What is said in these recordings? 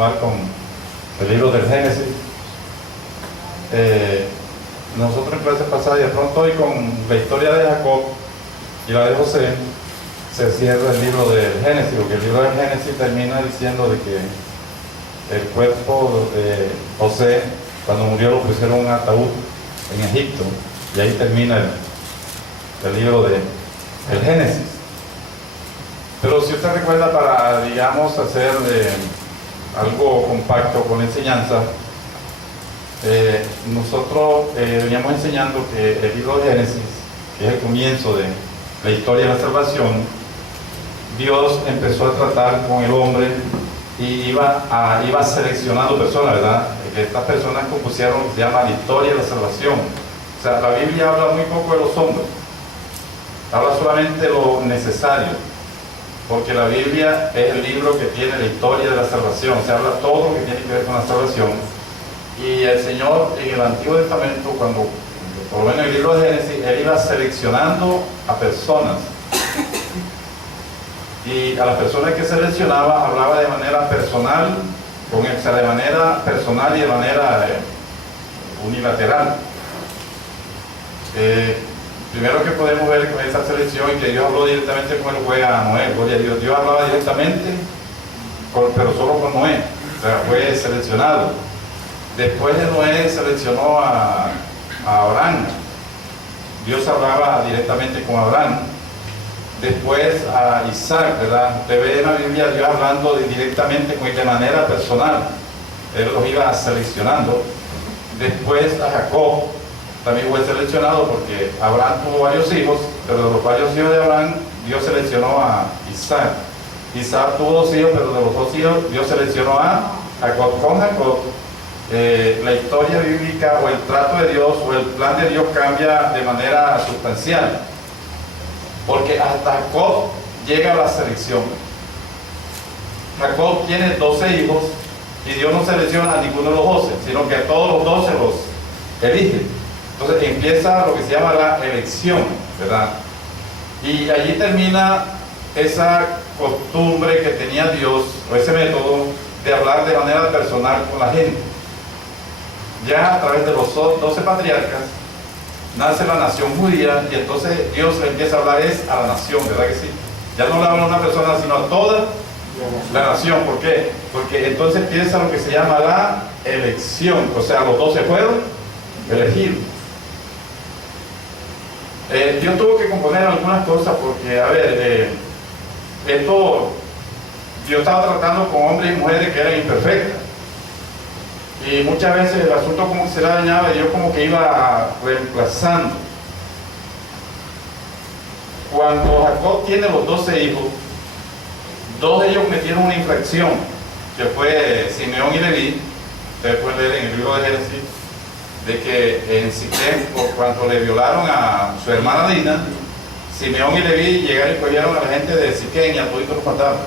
Con el libro del Génesis. Nosotros en clase pasada y de pronto hoy con la historia de Jacob y la de José se cierra el libro del Génesis, porque el libro del Génesis termina diciendo de que el cuerpo de José, cuando murió, lo pusieron en un ataúd en Egipto, y ahí termina el libro del Génesis. Pero si usted recuerda, para, digamos, hacer algo compacto con la enseñanza, nosotros veníamos enseñando que el libro de Génesis, que es el comienzo de la historia de la salvación, Dios empezó a tratar con el hombre y iba seleccionando personas, ¿verdad? Que estas personas compusieron lo que se llama la historia de la salvación. O sea, la Biblia habla muy poco de los hombres, habla solamente lo necesario, porque la Biblia es el libro que tiene la historia de la salvación, se habla todo lo que tiene que ver con la salvación. Y el Señor en el Antiguo Testamento, cuando, por lo menos en el libro de Génesis, Él iba seleccionando a personas. Y a las personas que seleccionaba, hablaba de manera personal, con él, o sea, de manera personal y de manera unilateral. Primero que podemos ver con esa selección y que Dios habló directamente con él fue a Noé, gloria a Dios. Dios hablaba directamente, pero solo con Noé, o sea, fue seleccionado. Después de Noé seleccionó a Abraham. Dios hablaba directamente con Abraham. Después a Isaac, ¿verdad? Usted ve en la Biblia Dios hablando directamente con él de manera personal. Él los iba seleccionando. Después a Jacob también fue seleccionado, porque Abraham tuvo varios hijos, pero de los varios hijos de Abraham Dios seleccionó a Isaac. Isaac tuvo 2 hijos, pero de los 2 hijos Dios seleccionó a Jacob. Con Jacob la historia bíblica o el trato de Dios o el plan de Dios cambia de manera sustancial, porque hasta Jacob llega a la selección. Jacob tiene 12 hijos y Dios no selecciona a ninguno de los 12, sino que a todos los 12 los elige. Entonces empieza lo que se llama la elección, ¿verdad? Y allí termina esa costumbre que tenía Dios, o ese método de hablar de manera personal con la gente. Ya a través de los 12 patriarcas nace la nación judía, y entonces Dios le empieza a hablar a la nación, ¿verdad que sí? Ya no le habla a una persona, sino a toda la nación. ¿Por qué? Porque entonces empieza lo que se llama la elección, o sea, los 12 fueron elegidos. Dios tuvo que componer algunas cosas porque, a ver, Dios estaba tratando con hombres y mujeres que eran imperfectas. Y muchas veces el asunto como que se le dañaba y Dios como que iba reemplazando. Cuando Jacob tiene los 12 hijos, 2 de ellos cometieron una infracción, que fue Simeón y Leví. Ustedes pueden leer en el libro de Génesis, de que en Siquem, por cuanto le violaron a su hermana Dina, Simeón y Leví llegaron y cogieron a la gente de Siquem y a toditos los mataron.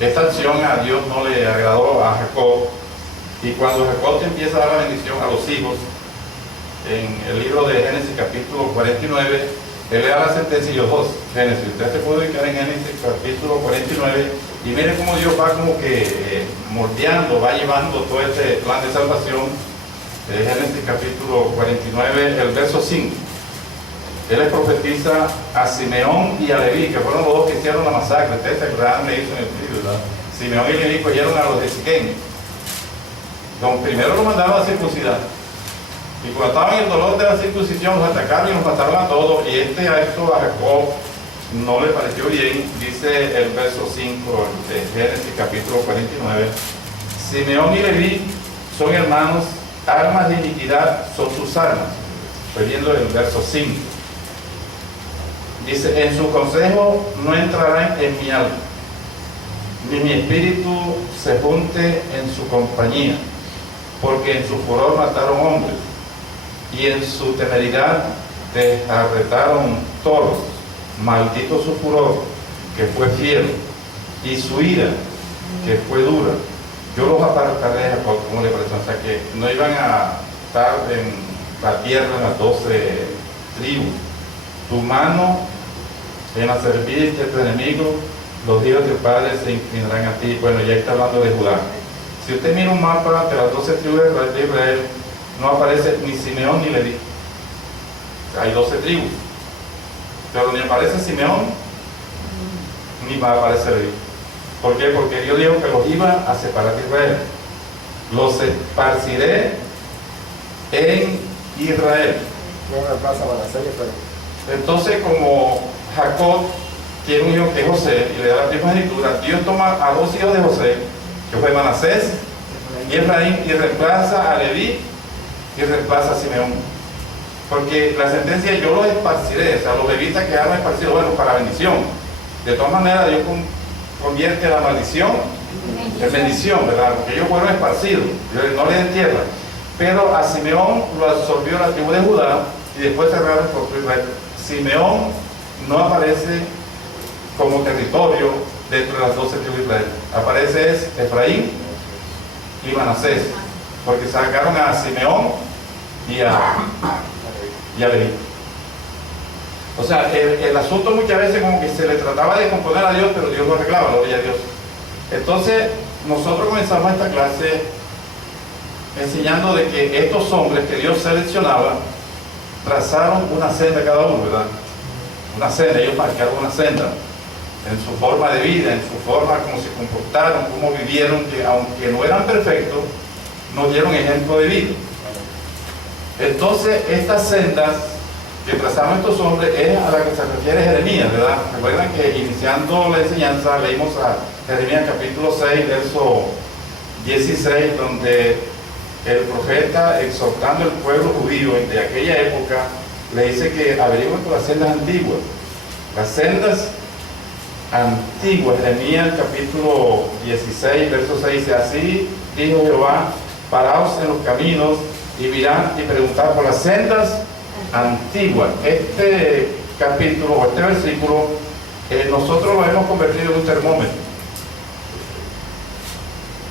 Esta acción a Dios no le agradó a Jacob, y cuando Jacob empieza a dar la bendición a los hijos, en el libro de Génesis capítulo 49, él le da la sentencia y los 2, Génesis, usted se puede ubicar en Génesis capítulo 49, y mire cómo Dios va como que moldeando, va llevando todo este plan de salvación. Génesis capítulo 49, el verso 5. Él les profetiza a Simeón y a Leví, que fueron los 2 que hicieron la masacre. Ustedes se acordarán de eso en el libro, ¿verdad? Simeón y Leví cogieron a los de Siquem. Primero los mandaron a circuncidar, y cuando estaban en el dolor de la circuncisión los atacaron y los mataron a todos. Y a esto a Jacob no le pareció bien. Dice el verso 5 de Génesis capítulo 49: Simeón y Leví son hermanos, armas de iniquidad son sus armas. Estoy viendo el verso 5. Dice: en su consejo no entrarán en mi alma, ni mi espíritu se junte en su compañía, porque en su furor mataron hombres, y en su temeridad desarretaron toros. Maldito su furor, que fue fiero, y su ira, que fue dura. Yo los apartaré de Jacob. ¿Cómo le parece? O sea, que no iban a estar en la tierra en las 12 tribus. Tu mano en la serpiente de tu enemigo, los hijos de tu padre se inclinarán a ti. Bueno, ya está hablando de Judá. Si usted mira un mapa de las 12 tribus de Israel, no aparece ni Simeón ni Leví. Hay 12 tribus, pero ni aparece Simeón ni va a aparecer Leví. ¿Por qué? Porque Dios dijo que los iba a separar de Israel. Los esparciré en Israel. Entonces, como Jacob tiene un hijo que es José y le da la primogenitura, Dios toma a dos hijos de José, que fue Manasés y Efraín, y reemplaza a Leví y reemplaza a Simeón. Porque la sentencia, yo los esparciré, o sea, los levitas quedaron esparcidos, bueno, para bendición. De todas maneras, Dios convierte la maldición en bendición, ¿verdad? Porque ellos fueron esparcidos, no les den tierra. Pero a Simeón lo absorbió la tribu de Judá y después cerraron por Israel. Simeón no aparece como territorio dentro de las 12 tribus de Israel. Aparece es Efraín y Manasés, porque sacaron a Simeón y a Leví. O sea, el asunto muchas veces como que se le trataba de componer a Dios, pero Dios lo arreglaba, gloria a Dios. Entonces, nosotros comenzamos esta clase enseñando de que estos hombres que Dios seleccionaba trazaron una senda cada uno, ¿verdad? Una senda, ellos marcaron una senda en su forma de vida, en su forma como se comportaron, cómo vivieron, que aunque no eran perfectos, nos dieron ejemplo de vida. Entonces, estas sendas que trazaron estos hombres es a la que se refiere Jeremías, ¿verdad? Recuerdan que iniciando la enseñanza leímos a Jeremías capítulo 6, verso 16, donde el profeta, exhortando al pueblo judío de aquella época, le dice que averigüen por las sendas antiguas. Las sendas antiguas, Jeremías capítulo 16, verso 6, dice: así dijo Jehová, paraos en los caminos y mirad y preguntad por las sendas antiguas. Este capítulo o este versículo nosotros lo hemos convertido en un termómetro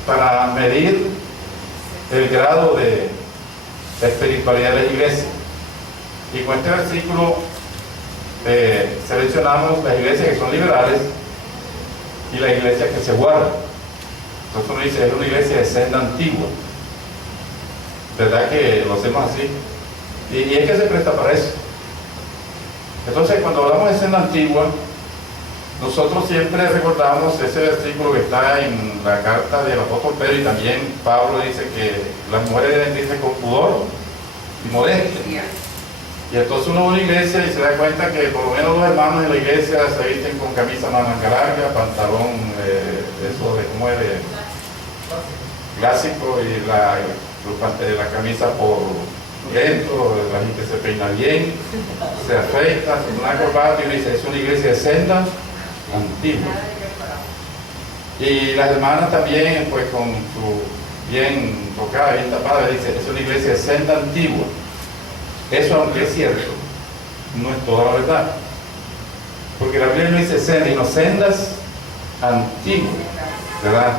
para medir el grado de espiritualidad de la iglesia. Y con este versículo seleccionamos las iglesias que son liberales y las iglesias que se guardan. Entonces uno dice, es una iglesia de senda antigua, ¿verdad que lo hacemos así? Y es que se presta para eso. Entonces, cuando hablamos de senda antigua, nosotros siempre recordamos ese versículo que está en la carta del apóstol Pedro, y también Pablo dice que las mujeres deben irse con pudor y modestia. Y entonces uno va a una iglesia y se da cuenta que por lo menos los hermanos de la iglesia se visten con camisa manga larga, pantalón, eso de como es de clásico, y la camisa por dentro, la gente se peina bien, se afeita, se pone una corbata, y uno dice, es una iglesia de senda antigua. Y las hermanas también, pues con su bien tocada, bien tapada, dice, es una iglesia de senda antigua. Eso, aunque es cierto, no es toda la verdad, porque la Biblia no dice senda, sino sendas antiguas, ¿verdad?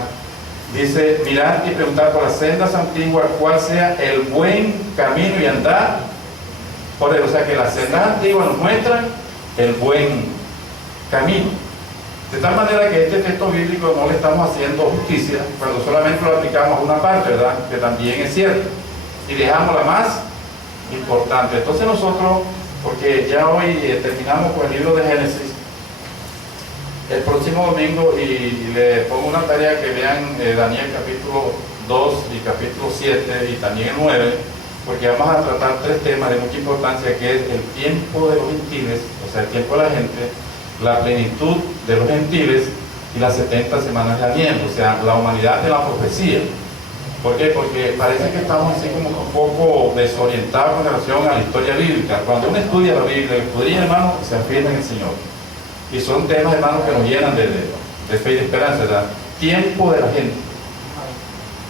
Dice, mirad y preguntad por las sendas antiguas cuál sea el buen camino y andar por él. O sea que las sendas antiguas nos muestran el buen camino. De tal manera que este texto bíblico no le estamos haciendo justicia cuando solamente lo aplicamos a una parte, ¿verdad? Que también es cierto. Y dejamos la más importante. Entonces nosotros, porque ya hoy terminamos con el libro de Génesis, el próximo domingo, y le pongo una tarea que vean Daniel capítulo 2 y capítulo 7 y también el 9, porque vamos a tratar tres temas de mucha importancia, que es el tiempo de los gentiles, o sea, el tiempo de la gente, la plenitud de los gentiles y las 70 semanas de Daniel, o sea, la humanidad de la profecía. ¿Por qué? Porque parece que estamos así como un poco desorientados con relación a la historia bíblica. Cuando uno estudia la Biblia, escudriña, hermano, se afirma en el Señor. Y son temas, hermanos, que nos llenan de fe y de esperanza, ¿verdad? Tiempo de la gente.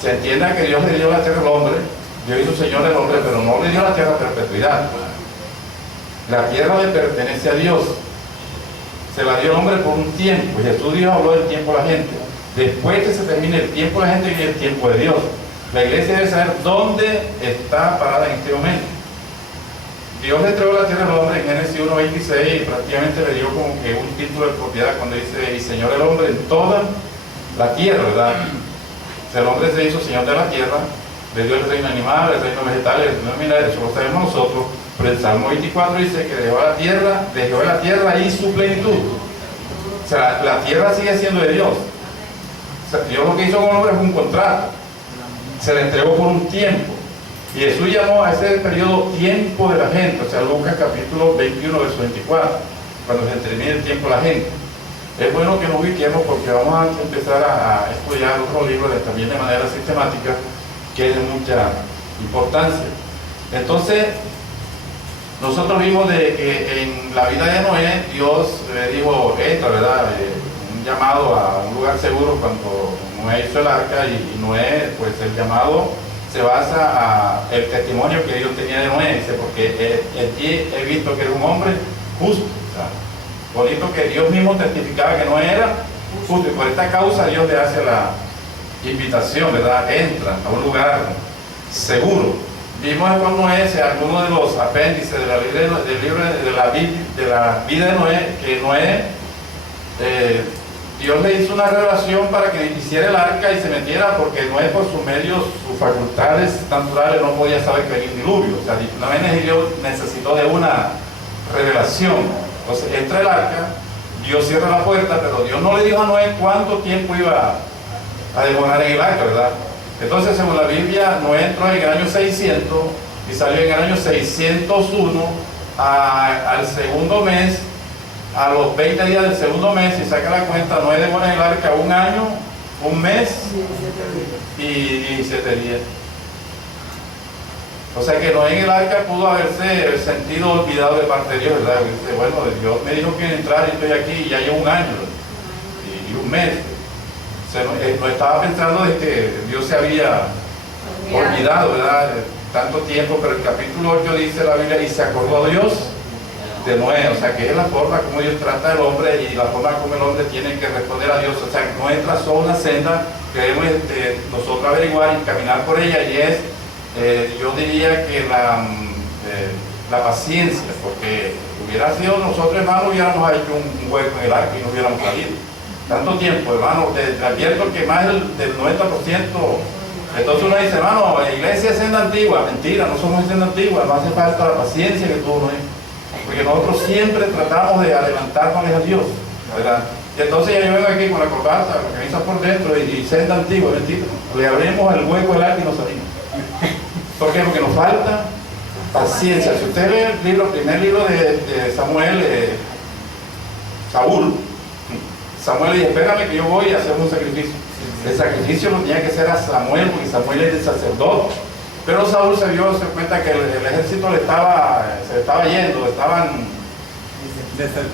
Se entienda que Dios le dio la tierra al hombre, Dios hizo Señor del hombre, pero no le dio la tierra a perpetuidad. La tierra le pertenece a Dios. Se la dio al hombre por un tiempo. Jesús Dios habló del tiempo de la gente. Después que se termine el tiempo de la gente, viene el tiempo de Dios. La iglesia debe saber dónde está parada en este momento. Dios le entregó la tierra al hombre en Génesis 1:26 y prácticamente le dio como que un título de propiedad cuando dice, y Señor el hombre en toda la tierra, ¿verdad? O sea, el hombre se hizo señor de la tierra, le dio el reino animal, el reino vegetal, el reino mineral, eso lo sabemos nosotros, pero el Salmo 24 dice que dejó la tierra y su plenitud. O sea, la tierra sigue siendo de Dios. O sea, Dios lo que hizo con el hombre fue un contrato, se le entregó por un tiempo. Y Jesús llamó a ese periodo tiempo de la gente, o sea, Lucas capítulo 21, verso 24, cuando se termine el tiempo de la gente. Es bueno que nos ubiquemos porque vamos a empezar a estudiar otros libros también de manera sistemática, que es de mucha importancia. Entonces, nosotros vimos de que en la vida de Noé, Dios le dijo esto, ¿verdad? Un llamado a un lugar seguro cuando Noé hizo el arca, y Noé, pues el llamado se basa en el testimonio que Dios tenía de Noé, dice, porque en ti he visto que eres un hombre justo. O sea, bonito que Dios mismo testificaba que Noé era justo, y por esta causa Dios le hace la invitación, ¿verdad? Entra a un lugar seguro. Vimos con Noé, algunos de los apéndices de la vida de Noé, que Noé, Dios le hizo una revelación para que hiciera el arca y se metiera, porque Noé por sus medios, sus facultades naturales no podía saber que venía el diluvio. O sea, Dios necesitó de una revelación. Entonces entra el arca, Dios cierra la puerta, pero Dios no le dijo a Noé cuánto tiempo iba a demorar en el arca, ¿verdad? Entonces, según la Biblia, Noé entró en el año 600 y salió en el año 601 al segundo mes. A los 20 días del segundo mes, si saca la cuenta, Noé demora en el arca un año, un mes y 17 días. O sea que Noé en el arca pudo haberse sentido olvidado de parte de Dios, ¿verdad? Dice, bueno, Dios me dijo que entrar y estoy aquí y ya llevo un año y un mes. O sea, no estaba pensando de que Dios se había olvidado, ¿verdad? Tanto tiempo, pero el capítulo 8 dice la Biblia, y se acordó Dios de Noé. O sea, que es la forma como Dios trata al hombre y la forma como el hombre tiene que responder a Dios. O sea, Noé trazó una senda que debemos nosotros averiguar y caminar por ella, y es, yo diría que la paciencia, porque hubiera sido nosotros, hermanos, hubiéramos hecho un hueco en el arca y no hubiéramos salido. Tanto tiempo, hermano, te advierto que más del 90%. Entonces uno dice, hermano, la iglesia es senda antigua. Mentira, no somos senda antigua, no hace falta la paciencia que tuvo Noé. Porque nosotros siempre tratamos de adelantarnos a Dios, ¿verdad? Y entonces ya yo vengo aquí con la corbata, la camisa por dentro y senda antigua, mentira. Le abrimos el hueco del arca y nos salimos. ¿Por qué? Porque nos falta paciencia. Si usted lee el primer libro de Samuel, Samuel le dice, espérame que yo voy a hacer un sacrificio. El sacrificio no tenía que ser a Samuel, porque Samuel es el sacerdote. Pero Saúl se dio cuenta que el ejército se estaba yendo, estaban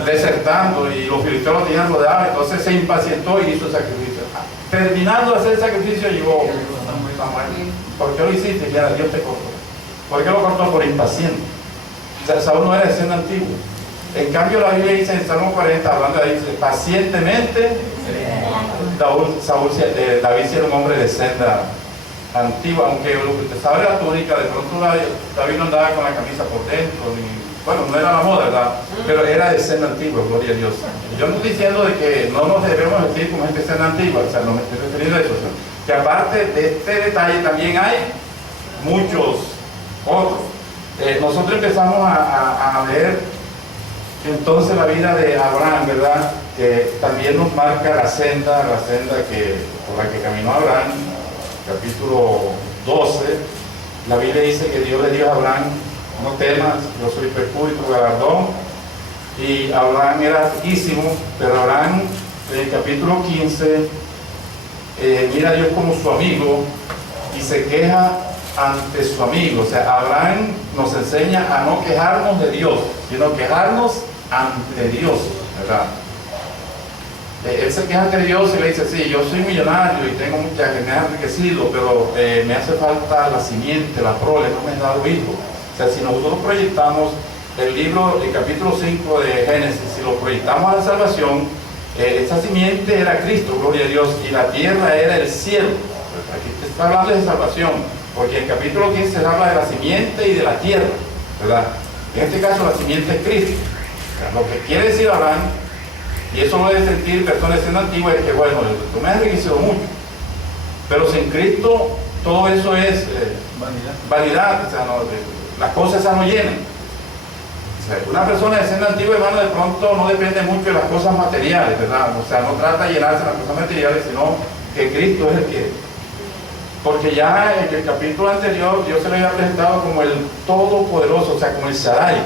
desertando y los filisteos lo tenían rodeado. Entonces se impacientó y hizo el sacrificio. Terminando de hacer el sacrificio, llegó Samuel. ¿Por qué lo hiciste? Ya Dios te cortó. ¿Por qué lo cortó? Por impaciente. O sea, Saúl no era de senda antigua. En cambio, la Biblia dice en Salmo 40, hablando de dice, pacientemente, David era un hombre de senda antigua, aunque usted sabe la túnica, de pronto David no andaba con la camisa por dentro, bueno, no era la moda, ¿verdad? Pero era de senda antigua, gloria a Dios. Yo no estoy diciendo de que no nos debemos vestir como gente de senda antigua, o sea, no me estoy refiriendo a eso, o sea, que aparte de este detalle también hay muchos otros. Nosotros empezamos a ver entonces la vida de Abraham, ¿verdad? Que también nos marca la senda por la que caminó Abraham. Capítulo 12, la Biblia dice que Dios le dijo a Abraham, no temas, yo soy perpetuo y tu galardón. Y Abraham era riquísimo, pero Abraham en el capítulo 15 mira a Dios como su amigo y se queja ante su amigo. O sea, Abraham nos enseña a no quejarnos de Dios, sino quejarnos ante Dios, ¿verdad? Él se queja ante Dios y le dice, sí, yo soy millonario y tengo me he enriquecido, pero me hace falta la simiente, la prole, no me han dado hijo. O sea, si nosotros proyectamos el capítulo 5 de Génesis, si lo proyectamos a la salvación, esa simiente era Cristo, gloria a Dios, y la tierra era el cielo. Aquí te está hablando de salvación, porque en el capítulo 15 se habla de la simiente y de la tierra, ¿verdad? En este caso la simiente es Cristo. O sea, lo que quiere decir Abraham, y eso lo debe sentir personas en antigua, es que bueno, tú me has enriquecido mucho, Pero sin Cristo todo eso es vanidad, o sea, las cosas esas no llenan. O sea, una persona de senda antigua, hermano, de pronto no depende mucho de las cosas materiales, ¿verdad? O sea, no trata de llenarse de las cosas materiales, sino que Cristo es el que... Porque ya en el capítulo anterior Dios se le había presentado como el Todopoderoso, o sea, como el Shaddai.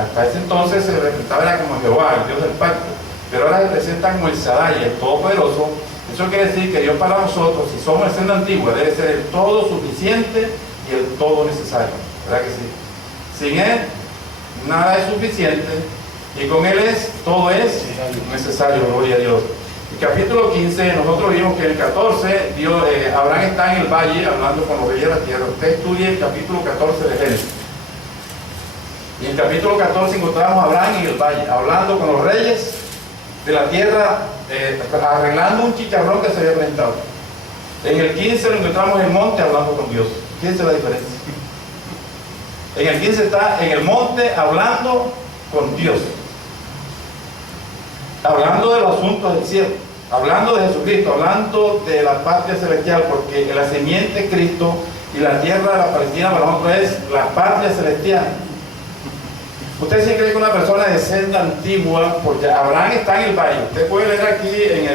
Hasta ese entonces se representaba era como Jehová, el Dios del pacto. Pero ahora se presenta como el Shaddai, el Todopoderoso. Eso quiere decir que Dios para nosotros, si somos de senda antigua, debe ser el todo suficiente y el todo necesario. ¿Verdad que sí? Sin Él, nada es suficiente y con Él todo es necesario, gloria a Dios. El capítulo 15, nosotros vimos que en el 14, Abraham está en el valle hablando con los reyes de la tierra. Usted estudie el capítulo 14 de Génesis. Y en el capítulo 14 encontramos a Abraham en el valle, hablando con los reyes de la tierra, arreglando un chicharrón que se había presentado. En el 15 lo encontramos en el monte hablando con Dios. Fíjense la diferencia. En el 15 está en el monte hablando con Dios, hablando de los asuntos del cielo, hablando de Jesucristo, hablando de la patria celestial, porque la simiente es Cristo y la tierra de la Palestina para nosotros es la patria celestial. Usted sí cree que una persona de senda antigua, porque Abraham está en el valle. Usted puede leer aquí en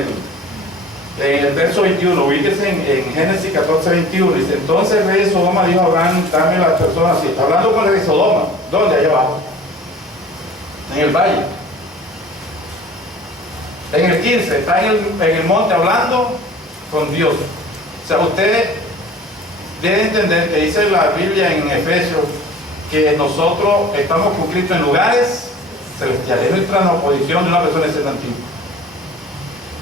el verso 21, ubíquese en Génesis 14, 21. Dice: entonces el rey de Sodoma dijo a Abraham, dame las personas así. Está hablando con el rey de Sodoma. ¿Dónde? Allá abajo. En el valle. En el 15, está en el monte hablando con Dios. O sea, usted debe entender que dice la Biblia en Efesios que nosotros estamos con Cristo en lugares celestiales. Es nuestra oposición de una persona de senda antigua.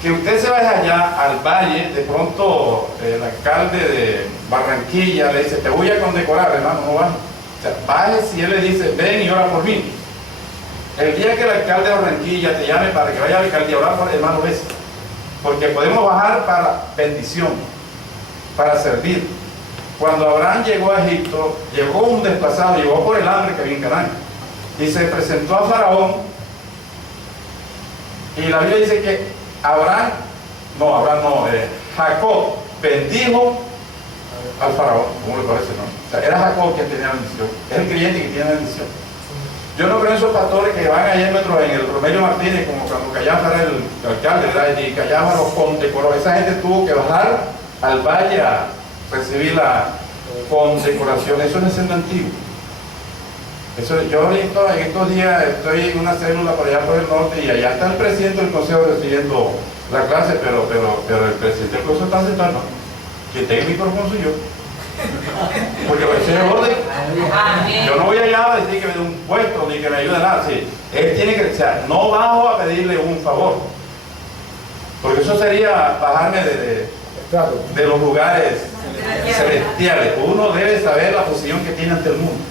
Que usted se vaya allá al valle, de pronto el alcalde de Barranquilla le dice: te voy a condecorar, hermano, no va. O sea, baje si él le dice: ven y ora por mí. El día que el alcalde de Barranquilla te llame para que vaya al alcalde a orar por el hermano, ves. Porque podemos bajar para bendición, para servir. Cuando Abraham llegó a Egipto, llegó un desplazado, llegó por el hambre que había en Canaán, y se presentó a Faraón, y la Biblia dice que Jacob bendijo al Faraón. ¿Cómo le parece, no? O sea, era Jacob quien tenía la bendición, es el creyente que tiene la bendición. Yo no creo en esos pastores que van allá en el Romelio Martínez, como cuando Callafa era el alcalde, ¿verdad? Y Callafa los condecoró. Esa gente tuvo que bajar al valle a recibir la condecoración. Eso es senda antigua. Yo ahorita, en estos días, estoy en una célula por allá por el norte y allá está el presidente del consejo recibiendo la clase, pero el presidente del consejo está sentado, ¿no? Quien tenga el micrófono soy yo. Porque lo hice de orden. Yo no voy allá a decir que me dé un puesto ni que me ayude a nada. Sí, él tiene que, o sea, no bajo a pedirle un favor, porque eso sería bajarme de los lugares celestiales. Uno debe saber la posición que tiene ante el mundo.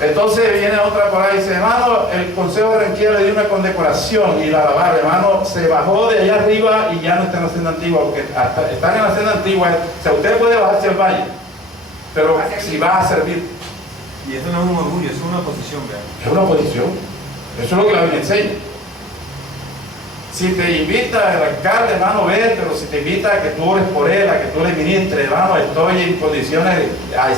Entonces viene otra por ahí y dice: hermano, el consejo de Barranquilla le dio una condecoración y la alabar, hermano, se bajó de allá arriba y ya no está en la senda antigua, porque hasta están en la senda antigua. O sea, usted puede bajarse al valle, pero si va a servir. Y eso no es un orgullo, eso es una posición, ¿verdad? Es una posición. Eso es lo que la Biblia enseña. Si te invita el alcalde, hermano, ve, pero si te invita a que tú ores por él, a que tú le ministres, hermano, estoy en condiciones,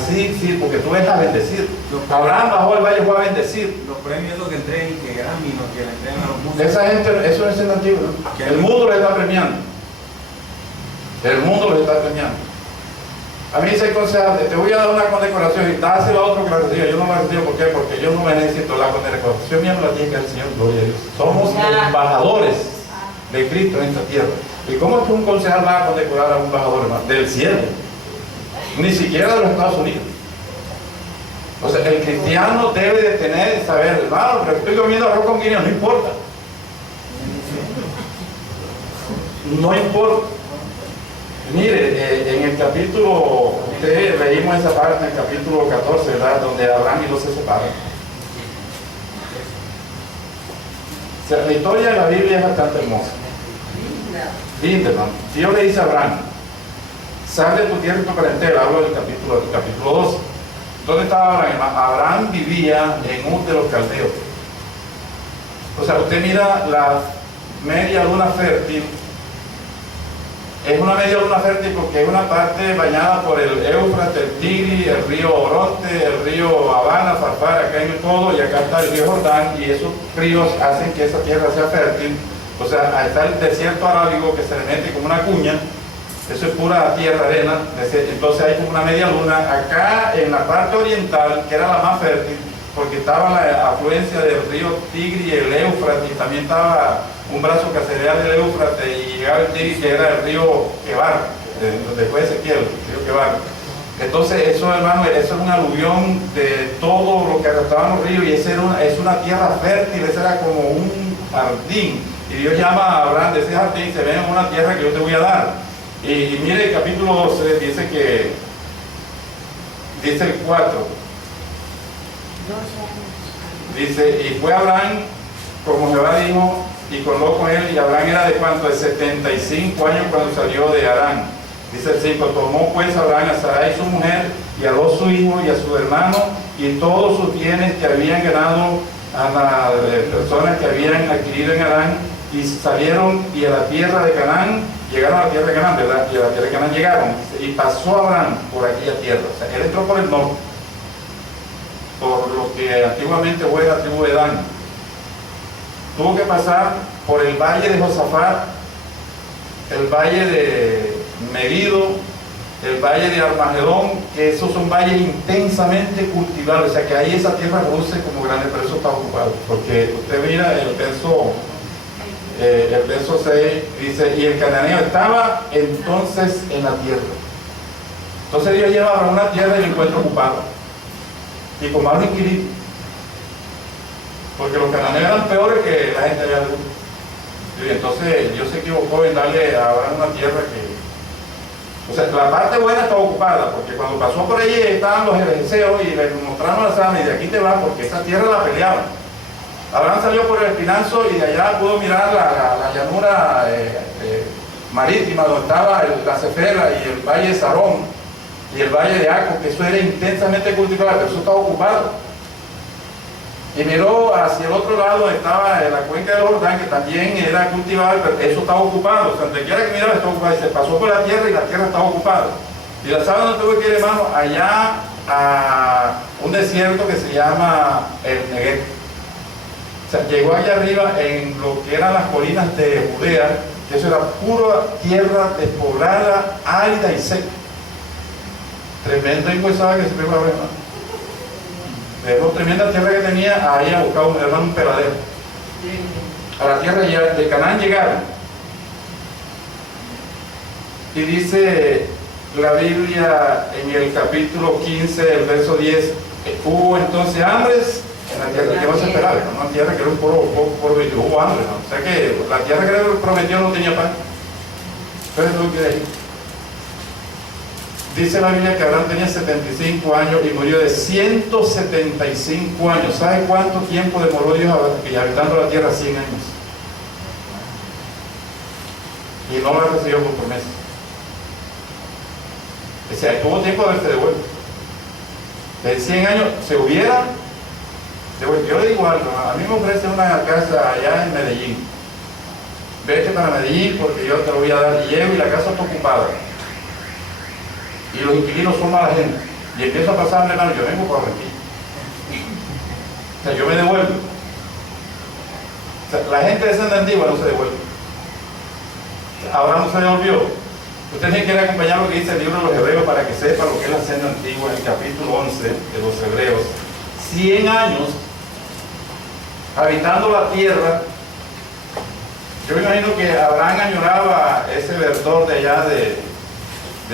sí, porque tú ves a bendecir. Abraham bajó al valle, fue a bendecir. Los premios que entreguen, que Grammy, que le entreguen a los músicos. Esa gente, eso es el antiguo, ¿no? El mundo lo está premiando. El mundo lo está premiando. A mí dice el concejal: te voy a dar una condecoración y dáselo a otro que la reciba. Yo no la recibo, ¿por qué? Porque yo no me necesito la condecoración mía, me la tiene que dar el Señor, gloria a Dios. Somos embajadores de Cristo en esta tierra. ¿Y cómo es que un concejal va a condecorar a un embajador, hermano? Del cielo? Ni siquiera de los Estados Unidos. O sea, el cristiano debe de tener, saber, hermano, pero estoy comiendo arroz con guineo, no importa. No importa. Mire, en el capítulo, ustedes leímos esa parte en el capítulo 14, ¿verdad? Donde Abraham y Lot se separan. O sea, la historia de la Biblia es bastante hermosa. Linda, hermano. Dios le dice a Abraham: sal de tu tierra y tu parentela. Hablo del capítulo 12. ¿Dónde estaba Abraham? Abraham vivía en Ur de los Caldeos. O sea, usted mira la media luna fértil es una media luna fértil porque es una parte bañada por el Éufrates, el Tigris, el río Oronte, el río Habana, Farfar, acá en el codo, y acá está el río Jordán, y esos ríos hacen que esa tierra sea fértil. O sea, ahí está el desierto arábigo que se le mete como una cuña, eso es pura tierra, arena, entonces hay como una media luna. Acá en la parte oriental, que era la más fértil, porque estaba la afluencia del río Tigris y el Éufrates, y también estaba un brazo casereal del Éufrates, y llegaba el Tigris, que era el río Quebar, después de Ezequiel, el río Quebar. Entonces eso, hermano, eso es un aluvión de todo lo que arrastraban los ríos, y esa es una tierra fértil, ese era como un jardín. Y Dios llama a Abraham de ese jardín, se ven en una tierra que yo te voy a dar. Y mire el capítulo 12, dice el 4. Dice, y fue Abraham, como Jehová dijo, y coló con él, y Abraham era de cuánto, de 75 años cuando salió de Harán. Dice el 5, tomó pues Abraham a Sarai su mujer, y a los su hijo, y a su hermano, y todos sus bienes que habían ganado a las personas que habían adquirido en Harán, y salieron, y a la tierra de Canaán, llegaron a la tierra de Canaán, ¿verdad? Y a la tierra de Canaán llegaron, y pasó Abraham por aquella tierra. O sea, él entró por el norte, por lo que antiguamente fue la tribu de Dan. Tuvo que pasar por el valle de Josafat, el valle de Megiddo, el valle de Armagedón, que esos son valles intensamente cultivados, o sea que ahí esa tierra produce como grande, pero eso está ocupado, porque usted mira el verso 6, dice, y el cananeo estaba entonces en la tierra. Entonces Dios lleva a una tierra y lo encuentra ocupado, y con más inquilinos, porque los cananeos eran peores que la gente de Abraham. Y entonces Dios se equivocó en darle a Abraham una tierra que, o sea, la parte buena estaba ocupada, porque cuando pasó por allí estaban los jebuseos y le mostraron la sana, y de aquí te vas, porque esa tierra la peleaban. Abraham salió por el Espinazo y de allá pudo mirar la llanura marítima donde estaba la Cefela y el valle de Sarón y el valle de Aco, que eso era intensamente cultivado, pero eso estaba ocupado. Y miró hacia el otro lado donde estaba la cuenca del Jordán, que también era cultivado, pero eso estaba ocupado. O sea, donde quiera que miraba estaba ocupado. Y se pasó por la tierra y la tierra estaba ocupada. Y la sabe dónde tuvo que ir, hermano, allá a un desierto que se llama el Negev. O sea, llegó allá arriba en lo que eran las colinas de Judea, que eso era pura tierra despoblada, árida y seca. Tremendo encuesada que se pegó ahora, hermano. De la tremenda tierra que tenía, ahí a buscar un peladero. A la tierra de Canaán llegaron. Y dice la Biblia en el capítulo 15, el verso 10, hubo entonces hambres en la tierra que no se esperaba, ¿no? Una tierra que era un puro hubo hambre, ¿no? O sea que la tierra que le prometió no tenía pan. Pero es lo que hay. Dice la Biblia que Abraham tenía 75 años y murió de 175 años. ¿Sabe cuánto tiempo demoró Dios habitando la tierra? 100 años. Y no la recibió por promesa. O sea, tuvo tiempo de haberse devuelto. De 100 años se hubiera devuelto. Yo le digo algo, a mí me ofrecen una casa allá en Medellín. Vete para Medellín porque yo te lo voy a dar. Y llego y la casa está ocupada. Y los inquilinos son mala gente. Y empiezo a pasarme, hermano, yo vengo para Barranquilla. O sea, yo me devuelvo. O sea, la gente de Senda Antigua no se devuelve. Ahora no se devolvió. Usted tiene que acompañar lo que dice el libro de los Hebreos para que sepa lo que es la Senda Antigua, en el capítulo 11 de los Hebreos. 100 años habitando la tierra. Yo me imagino que Abraham añoraba ese verdor de allá de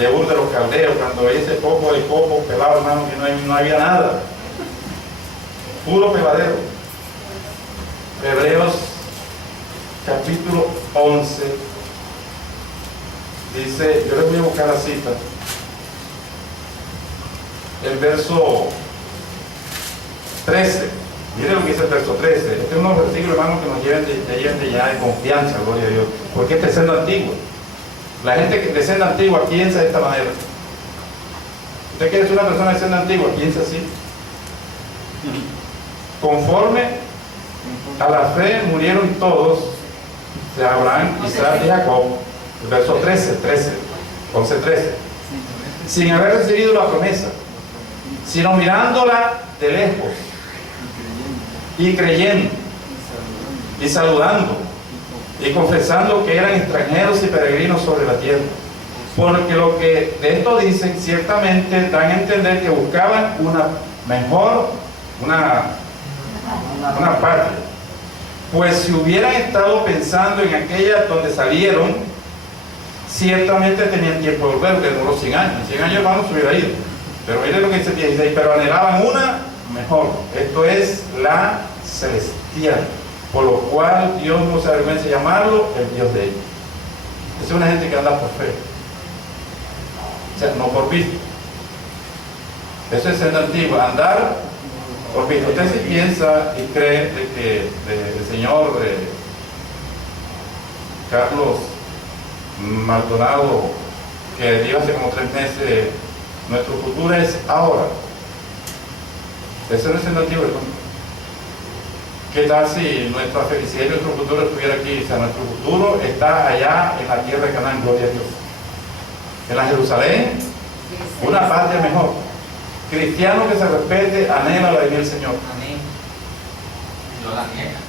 Ur de los Caldeos, cuando veía ese poco de coco pelado, hermano, que no había nada, puro peladero. Hebreos capítulo 11 dice, yo les voy a buscar la cita, el verso 13. Miren lo que dice el verso 13. Este es unos versículos, hermano, que nos lleven de ya de confianza, gloria a Dios, porque este es senda antigua. La gente de senda antigua piensa de esta manera. Usted quiere ser una persona de senda antigua, piensa así. Conforme a la fe murieron todos, de Abraham, Isaac y Jacob, El verso 11:13. Sin haber recibido la promesa, sino mirándola de lejos y creyendo y saludando y confesando que eran extranjeros y peregrinos sobre la tierra. Porque lo que de esto dicen ciertamente dan a entender que buscaban una patria. Pues si hubieran estado pensando en aquella donde salieron, ciertamente tenían tiempo de volver, que duró 100 años. 100 años hermanos se hubiera ido. Pero miren lo que dice 16, pero anhelaban una mejor. Esto es la celestial. Por lo cual Dios no se avergüenza de llamarlo el Dios de ellos. Es una gente que anda por fe. O sea, no por vista. Eso es en la antigua, andar por vista. Usted si piensa y cree de que el señor Carlos Maldonado, que dijo hace como 3 meses, nuestro futuro es ahora. Eso no es en la antigua. ¿Qué tal si nuestra felicidad y nuestro futuro estuviera aquí? O sea, nuestro futuro está allá en la tierra de Canaán, gloria a Dios. En la Jerusalén, una patria mejor. Cristiano que se respete, anhela la venida del Señor. Amén. No la niegan.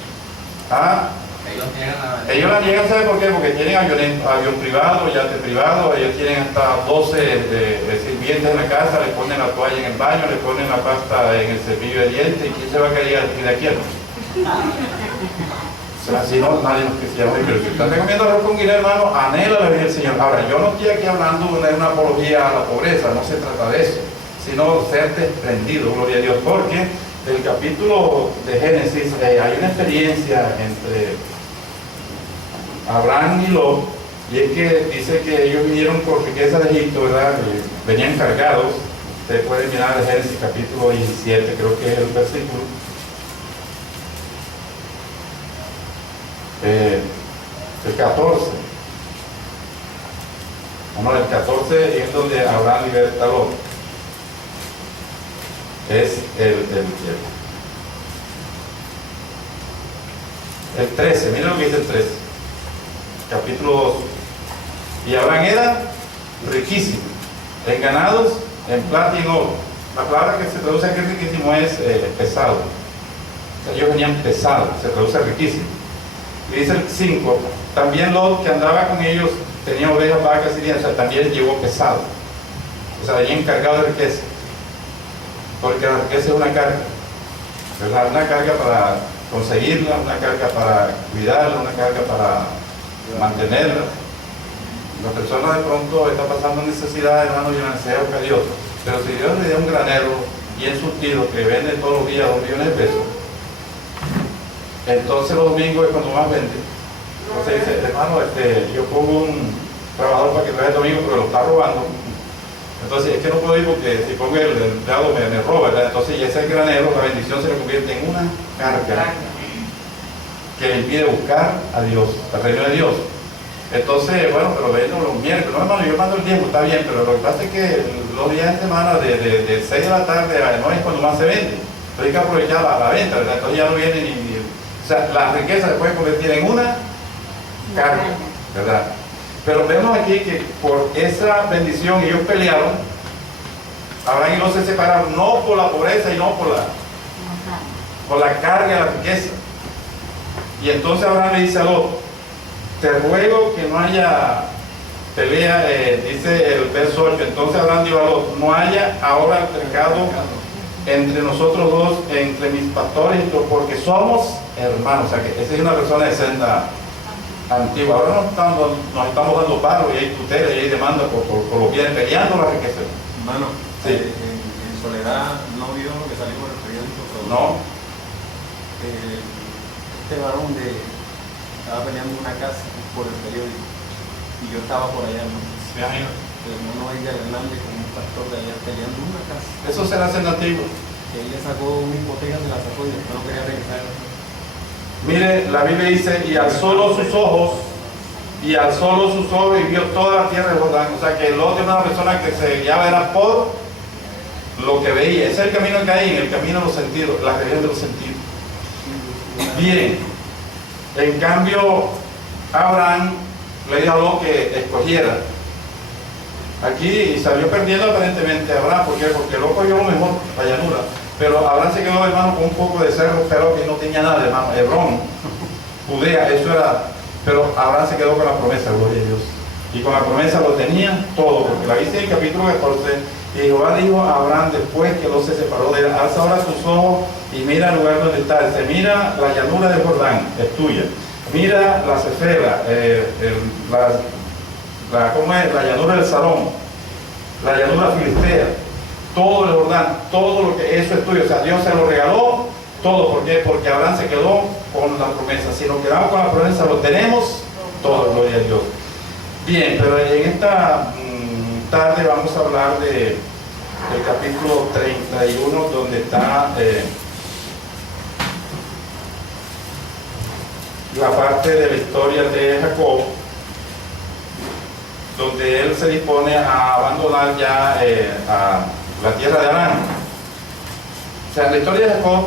¿Ah? Ellos niegan la Ellos la niegan, ¿sabe por qué? Porque tienen avión privado, yate privado, ellos tienen hasta 12 sirvientes en la casa, le ponen la toalla en el baño, le ponen la pasta en el cepillo de dientes, ¿y quién se va a caer de aquí? O sea, si no, nadie nos quisiera oír. Pero si están comiendo arroz con guineo, hermano, anhela la venida del Señor. Ahora, yo no estoy aquí hablando de una apología a la pobreza, no se trata de eso, sino ser desprendido, gloria a Dios, porque del capítulo de Génesis hay una experiencia entre Abraham y Lot, y es que dice que ellos vinieron por riqueza de Egipto, ¿verdad? Venían cargados. Ustedes pueden mirar el Génesis capítulo 17, creo que es el versículo. El 14. Bueno, el 14 es donde Abraham liberta a Lot. Es el 13, miren lo que dice el 13, capítulo 2. Y Abraham era riquísimo en ganados, en plata y en oro. La palabra que se traduce aquí riquísimo es pesado. O sea, ellos venían pesados, se traduce riquísimo. Y dice el 5, también Lot, que andaba con ellos, tenía ovejas, vacas y días, o sea, también llegó pesado. O sea, venía encargado de riqueza. Porque la riqueza es una carga, ¿verdad? Una carga para conseguirla, una carga para cuidarla, una carga para mantenerla. La persona de pronto está pasando necesidad, hermano, y una necesidad busca a Dios. Pero si Dios le da un granero bien surtido que vende todos los días 2 millones de pesos, entonces los domingos es cuando más vende. Entonces dice, hermano, yo pongo un trabajador para que trabaje el domingo, pero lo está robando. Entonces es que no puedo ir porque si pongo el empleado me roba, ¿verdad? Entonces ya ese granero, la bendición se le convierte en una carga que le impide buscar a Dios, al reino de Dios. Entonces, bueno, pero vendo los miércoles. No, hermano, yo mando el tiempo, está bien, pero lo que pasa es que los días de semana de 6 de la tarde a 9 es cuando más se vende. Entonces hay que aprovechar la venta, ¿verdad? Entonces ya no viene ni... O sea, la riqueza se puede convertir en una carga, ¿verdad? Pero vemos aquí que por esa bendición ellos pelearon. Abraham y Lot se separaron, no por la pobreza y no por la carga de la riqueza. Y entonces Abraham le dice a Lot, te ruego que no haya pelea, dice el verso 8. Entonces Abraham dijo a Lot, no haya ahora altercado entre nosotros dos, entre mis pastores, porque somos hermanos. O sea que esa es una persona de senda antigua. Ahora nos estamos dando paro y hay tutela y hay demanda por los bienes, peleando la riqueza. Hermano, sí. En Soledad no vio lo que salió por el periódico. No. Este varón estaba peleando una casa por el periódico y yo estaba por allá, ¿no? Sí, amigo. El hermano Edgar Hernández con un pastor de allá peleando una casa. Eso será senda antigua. Que él le sacó una hipoteca, se la sacó y después no quería regresar. Mire, la Biblia dice, y alzó Lot sus ojos, y vio toda la tierra de Jordán. O sea que Lot era una persona que se guiaba era por lo que veía. Ese es el camino que hay, en el camino de los sentidos, la religión de los sentidos. Bien, en cambio, Abraham le dijo a Lot que escogiera. Aquí salió perdiendo aparentemente Abraham, ¿por qué? Porque Lot cogió lo mejor, la llanura. Pero Abraham se quedó, hermano, con un poco de cerro, pero que no tenía nada, hermano. Hebrón, Judea, eso era. Pero Abraham se quedó con la promesa, gloria a Dios. Y con la promesa lo tenía todo, porque la dice en el capítulo 14, y Jehová dijo a Abraham después que Lot se separó de él: alza ahora tus ojos y mira el lugar donde está. Dice: mira la llanura de Jordán, es tuya. Mira la Cefela, ¿cómo es? La llanura del Salón, la llanura filistea, todo el Jordán, todo lo que eso es tuyo. O sea, Dios se lo regaló todo. ¿Por qué? Porque Abraham se quedó con la promesa. Si nos quedamos con la promesa, lo tenemos todo, gloria a Dios. Bien, pero en esta tarde vamos a hablar del capítulo 31, donde está la parte de la historia de Jacob, donde él se dispone a abandonar ya a la tierra de Harán. O sea, la historia de Jacob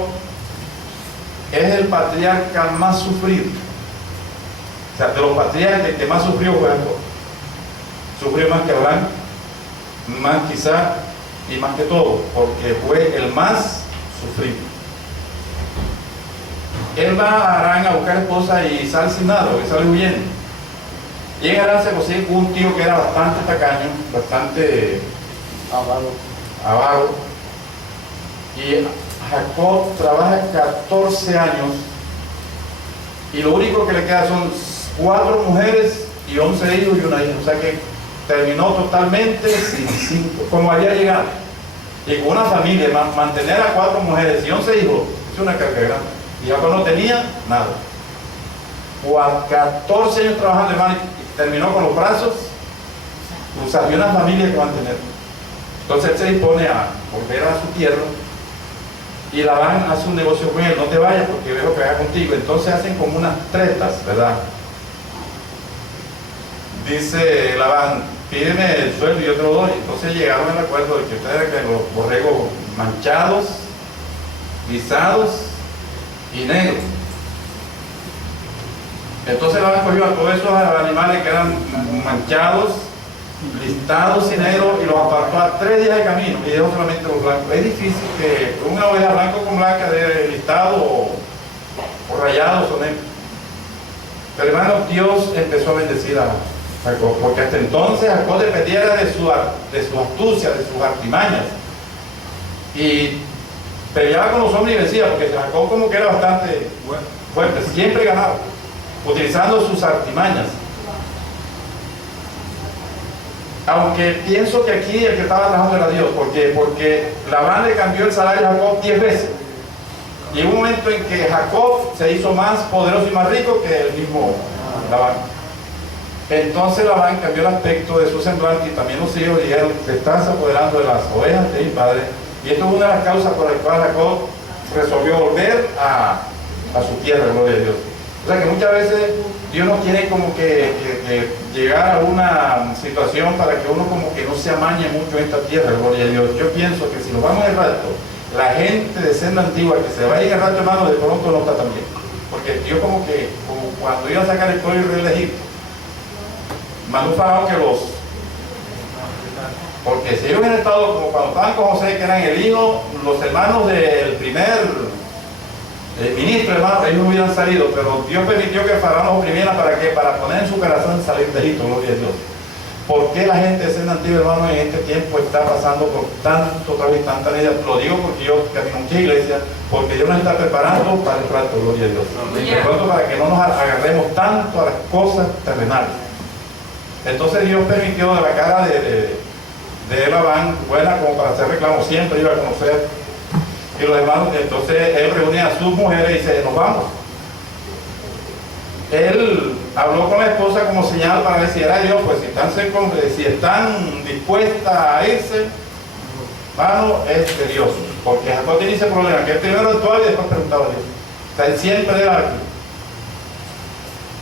es el patriarca más sufrido. O sea, de los patriarcas, el que más sufrió fue Jacob. Sufrió más que Abraham, más quizá y más que todo, porque fue el más sufrido. Él va a Harán a buscar esposa y sale sin nada, porque sale huyendo. Y en Harán se consigue un tío que era bastante tacaño, bastante avaro. Y Jacob trabaja 14 años y lo único que le queda son 4 mujeres y 11 hijos y una hija. O sea que terminó totalmente sin como había llegado. Y con una familia, mantener a 4 mujeres y 11 hijos es una carga grande. Y Jacob no tenía nada. 14 años trabajando, hermano, y terminó con los brazos cruzados y una familia que mantener. Entonces él se dispone a volver a su tierra. Y Labán hace un negocio con él: no te vayas porque veo que vaya contigo. Entonces hacen como unas tretas, ¿verdad? Dice Labán: pídeme el sueldo y yo te lo doy. Entonces llegaron al acuerdo de que ustedes eran los borregos manchados, guisados y negros. Entonces Labán cogió a todos esos animales que eran manchados, listados y negros, y los apartó a 3 días de camino y dejó solamente los blancos. Es difícil que una oveja blanco con blanca de listado o rayados o negros. Pero hermano, Dios empezó a bendecir a Jacob, porque hasta entonces Jacob dependía de su astucia, de sus artimañas, y peleaba con los hombres y vencía, porque Jacob como que era bastante fuerte, siempre ganaba, utilizando sus artimañas. Aunque pienso que aquí el que estaba trabajando era Dios, porque Labán le cambió el salario a Jacob 10 veces. Y hubo un momento en que Jacob se hizo más poderoso y más rico que el mismo Labán. Entonces Labán cambió el aspecto de su semblante, y también los hijos dijeron: te estás apoderando de las ovejas de mi padre. Y esto es una de las causas por las cuales Jacob resolvió volver a su tierra, gloria a Dios. O sea que muchas veces Dios nos quiere como que llegar a una situación para que uno como que no se amañe mucho en esta tierra, gloria a Dios. Yo pienso que si nos vamos en el rato, la gente de senda antigua que se vaya en el rato, hermano, de pronto no está tan bien. Porque Dios como cuando iba a sacar el pueblo de Egipto, mandó un faraón que porque si ellos hubieran estado como cuando estaban con José, que eran el hijo, los hermanos del primer ministro, hermano, ellos hubieran salido, pero Dios permitió que el faraón los oprimiera. ¿Para qué? Para poner en su corazón salir de Egipto, gloria a Dios. ¿Por qué la gente de senda antigua, hermano, en este tiempo está pasando por tanto trabajo y tanta necesidad? Lo digo porque yo camino mucha iglesia, porque Dios nos está preparando para el rato, gloria a Dios. De pronto, para que no nos agarremos tanto a las cosas terrenales. Entonces Dios permitió de la cara de Labán, buena como para hacer reclamo, siempre iba a conocer. Y los hermanos, entonces él reúne a sus mujeres y dice: nos vamos. Él habló con la esposa como señal para ver si era Dios, pues si están dispuestas a irse, hermano, es de Dios. Porque Jacob tiene ese problema, que él primero actuaba y después preguntaba a Dios. O sea, él siempre era aquí.